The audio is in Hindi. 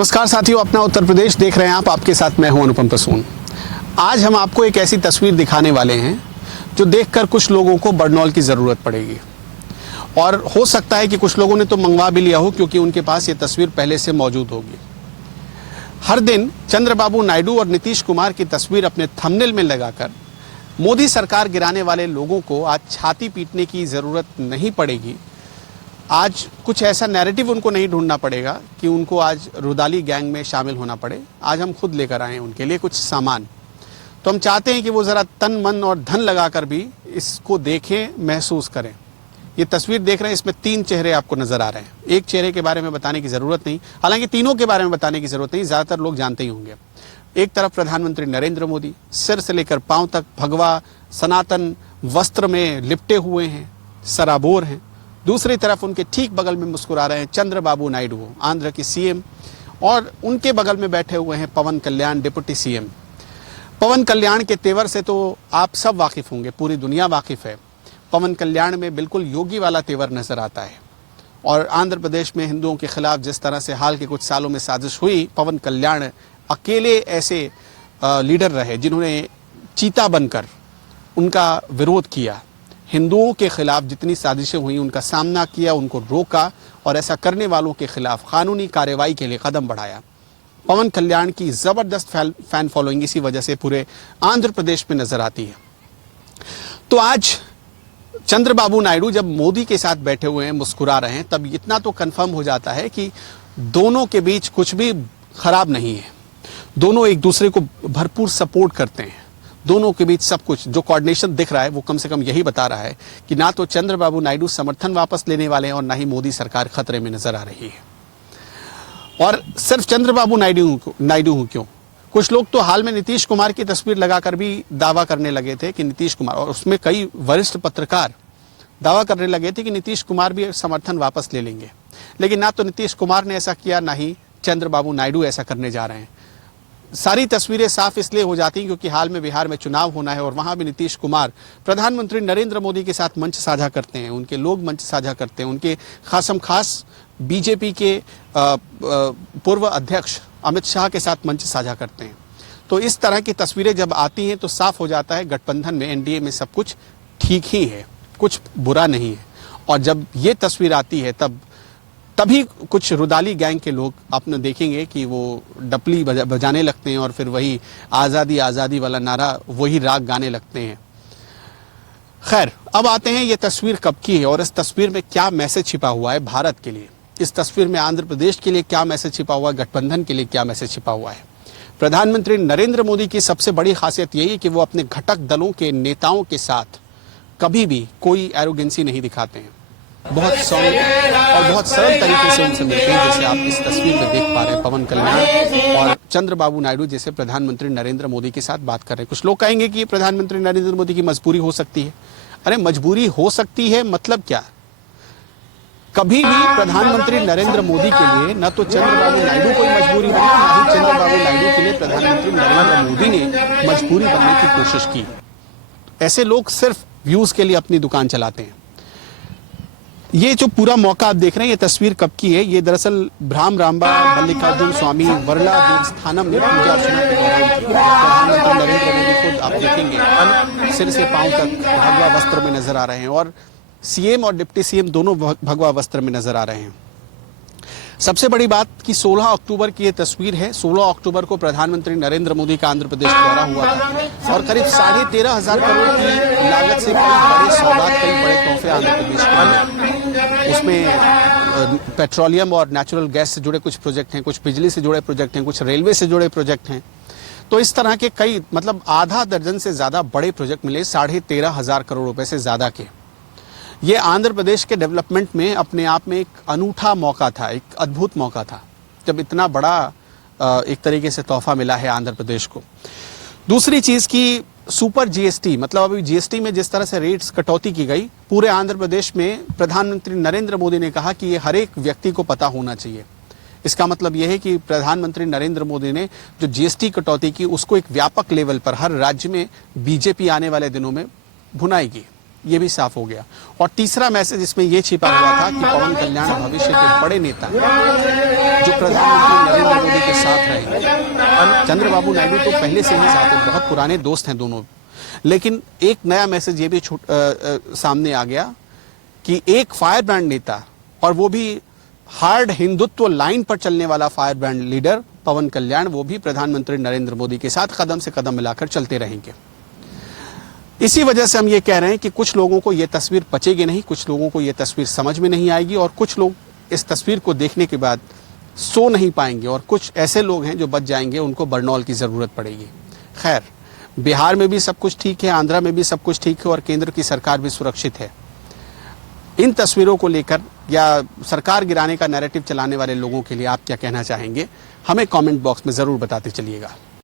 नमस्कार साथियों, अपना उत्तर प्रदेश देख रहे हैं आप। आपके साथ मैं हूं अनुपम प्रसून। आज हम आपको एक ऐसी तस्वीर दिखाने वाले हैं जो देखकर कुछ लोगों को बड़नौल की ज़रूरत पड़ेगी, और हो सकता है कि कुछ लोगों ने तो मंगवा भी लिया हो, क्योंकि उनके पास ये तस्वीर पहले से मौजूद होगी। हर दिन चंद्रबाबू नायडू और नीतीश कुमार की तस्वीर अपने थंबनेल में लगाकर मोदी सरकार गिराने वाले लोगों को आज छाती पीटने की ज़रूरत नहीं पड़ेगी। आज कुछ ऐसा नैरेटिव उनको नहीं ढूंढना पड़ेगा कि उनको आज रुदाली गैंग में शामिल होना पड़े। आज हम खुद लेकर आए हैं उनके लिए कुछ सामान। तो हम चाहते हैं कि वो ज़रा तन मन और धन लगाकर भी इसको देखें, महसूस करें। ये तस्वीर देख रहे हैं, इसमें 3 चेहरे आपको नजर आ रहे हैं। एक चेहरे के बारे में बताने की ज़रूरत नहीं, हालांकि तीनों के बारे में बताने की ज़रूरत नहीं, ज़्यादातर लोग जानते ही होंगे। एक तरफ प्रधानमंत्री नरेंद्र मोदी सिर से लेकर पांव तक भगवा सनातन वस्त्र में लिपटे हुए हैं, सराबोर हैं। दूसरी तरफ उनके ठीक बगल में मुस्कुरा रहे हैं चंद्रबाबू नायडू, आंध्र की सीएम, और उनके बगल में बैठे हुए हैं पवन कल्याण, डिप्टी सीएम। पवन कल्याण के तेवर से तो आप सब वाकिफ होंगे, पूरी दुनिया वाकिफ है। पवन कल्याण में बिल्कुल योगी वाला तेवर नजर आता है। और आंध्र प्रदेश में हिंदुओं के खिलाफ जिस तरह से हाल के कुछ सालों में साजिश हुई, पवन कल्याण अकेले ऐसे लीडर रहे जिन्होंने चीता बनकर उनका विरोध किया। हिंदुओं के खिलाफ जितनी साजिशें हुई उनका सामना किया, उनको रोका, और ऐसा करने वालों के खिलाफ कानूनी कार्रवाई के लिए कदम बढ़ाया। पवन कल्याण की जबरदस्त फैन फॉलोइंग इसी वजह से पूरे आंध्र प्रदेश में नजर आती है। तो आज चंद्रबाबू नायडू जब मोदी के साथ बैठे हुए हैं, मुस्कुरा रहे हैं, तब इतना तो कंफर्म हो जाता है कि दोनों के बीच कुछ भी खराब नहीं है। दोनों एक दूसरे को भरपूर सपोर्ट करते हैं। दोनों के बीच सब कुछ जो कोऑर्डिनेशन दिख रहा है वो कम से कम यही बता रहा है कि ना तो चंद्रबाबू नायडू समर्थन वापस लेने वाले हैं और ना ही मोदी सरकार खतरे में नजर आ रही है। और सिर्फ चंद्रबाबू नायडू क्यों, कुछ लोग तो हाल में नीतीश कुमार की तस्वीर लगाकर भी दावा करने लगे थे कि नीतीश कुमार, और उसमें कई वरिष्ठ पत्रकार दावा करने लगे थे कि नीतीश कुमार भी समर्थन वापस ले लेंगे। लेकिन ना तो नीतीश कुमार ने ऐसा किया, ना ही चंद्रबाबू नायडू ऐसा करने जा रहे हैं। सारी तस्वीरें साफ इसलिए हो जाती हैं क्योंकि हाल में बिहार में चुनाव होना है, और वहां भी नीतीश कुमार प्रधानमंत्री नरेंद्र मोदी के साथ मंच साझा करते हैं, उनके लोग मंच साझा करते हैं, उनके खास बीजेपी के पूर्व अध्यक्ष अमित शाह के साथ मंच साझा करते हैं। तो इस तरह की तस्वीरें जब आती हैं तो साफ हो जाता है गठबंधन में, एनडीए में सब कुछ ठीक ही है, कुछ बुरा नहीं है। और जब ये तस्वीर आती है तभी कुछ रुदाली गैंग के लोग आपने देखेंगे कि वो डपली बजाने लगते हैं, और फिर वही आज़ादी आज़ादी वाला नारा, वही राग गाने लगते हैं। खैर, अब आते हैं ये तस्वीर कब की है और इस तस्वीर में क्या मैसेज छिपा हुआ है भारत के लिए। इस तस्वीर में आंध्र प्रदेश के लिए क्या मैसेज छिपा हुआ है, गठबंधन के लिए क्या मैसेज छिपा हुआ है। प्रधानमंत्री नरेंद्र मोदी की सबसे बड़ी खासियत यही है कि वो अपने घटक दलों के नेताओं के साथ कभी भी कोई एरोगेंसी नहीं दिखाते हैं। बहुत सौम्य और बहुत सरल तरीके से उनसे मिलते हैं, जैसे आप इस तस्वीर में देख पा रहे हैं। पवन कल्याण और चंद्रबाबू नायडू जैसे प्रधानमंत्री नरेंद्र मोदी के साथ बात कर रहे हैं। कुछ लोग कहेंगे कि प्रधानमंत्री नरेंद्र मोदी की मजबूरी हो सकती है। अरे मजबूरी हो सकती है मतलब क्या? कभी भी प्रधानमंत्री नरेंद्र मोदी के लिए न तो चंद्रबाबू नायडू कोई मजबूरी बनी, न ही चंद्रबाबू नायडू के लिए प्रधानमंत्री नरेंद्र मोदी ने मजबूरी बनने की कोशिश की। ऐसे लोग सिर्फ व्यूज के लिए अपनी दुकान चलाते हैं। ये जो पूरा मौका आप देख रहे हैं, ये तस्वीर कब की है? ये दरअसल भ्राम रामबा मल्लिकार्जुन स्वामी वर्ला देवस्थानम में पूजा अर्चना के दौरान की। प्रधानमंत्री नरेंद्र मोदी खुद आप देखेंगे सिर से पांव तक भगवा वस्त्र में नजर आ रहे हैं, और सीएम और डिप्टी सीएम दोनों भगवा वस्त्र में नजर आ रहे हैं। सबसे बड़ी बात कि 16 अक्टूबर की ये तस्वीर है। 16 अक्टूबर को प्रधानमंत्री नरेंद्र मोदी का आंध्र प्रदेश दौरा हुआ था, और करीब 13,500 करोड़ की लागत से कई बड़े सौगात, कई बड़े तोहफे आंध्र प्रदेश को मिले। उसमें पेट्रोलियम और नेचुरल गैस से जुड़े कुछ प्रोजेक्ट हैं, कुछ बिजली से जुड़े प्रोजेक्ट हैं, कुछ रेलवे से जुड़े प्रोजेक्ट हैं। तो इस तरह के कई, मतलब आधा दर्जन से ज्यादा बड़े प्रोजेक्ट मिले, 13,500 करोड़ रुपए से ज्यादा के। ये आंध्र प्रदेश के डेवलपमेंट में अपने आप में एक अनूठा मौका था, एक अद्भुत मौका था, जब इतना बड़ा एक तरीके से तोहफा मिला है आंध्र प्रदेश को। दूसरी चीज की सुपर जीएसटी, मतलब अभी जीएसटी में जिस तरह से रेट्स कटौती की गई, पूरे आंध्र प्रदेश में प्रधानमंत्री नरेंद्र मोदी ने कहा कि ये हर एक व्यक्ति को पता होना चाहिए। इसका मतलब यह है कि प्रधानमंत्री नरेंद्र मोदी ने जो जीएसटी कटौती की, उसको एक व्यापक लेवल पर हर राज्य में बीजेपी आने वाले दिनों में भुनाएगी। ये भी साफ हो गया। और तीसरा मैसेज इसमें यह छिपा हुआ था कि पवन कल्याण भविष्य के बड़े नेता हैं, जो प्रधानमंत्री नरेंद्र मोदी रहे हैं। चंद्रबाबू नायडू तो पहले से ही साथ हैं, बहुत पुराने दोस्त हैं दोनों। लेकिन एक नया मैसेज ये भी सामने आ गया कि एक फायर ब्रांड नेता, और वो भी हार्ड हिंदुत्व लाइन पर चलने वाला फायर ब्रांड लीडर पवन कल्याण, वो भी प्रधानमंत्री नरेंद्र मोदी के साथ कदम से कदम मिलाकर चलते रहेंगे। इसी वजह से हम ये कह रहे हैं कि कुछ लोगों को ये तस्वीर पचेगी नहीं, कुछ लोगों को ये तस्वीर समझ में नहीं आएगी, और कुछ लोग इस तस्वीर को देखने के बाद सो नहीं पाएंगे, और कुछ ऐसे लोग हैं जो बच जाएंगे, उनको बरनौल की ज़रूरत पड़ेगी। खैर, बिहार में भी सब कुछ ठीक है, आंध्रा में भी सब कुछ ठीक है, और केंद्र की सरकार भी सुरक्षित है। इन तस्वीरों को लेकर या सरकार गिराने का नैरेटिव चलाने वाले लोगों के लिए आप क्या कहना चाहेंगे? हमें कमेंट बॉक्स में ज़रूर बताते चलिएगा।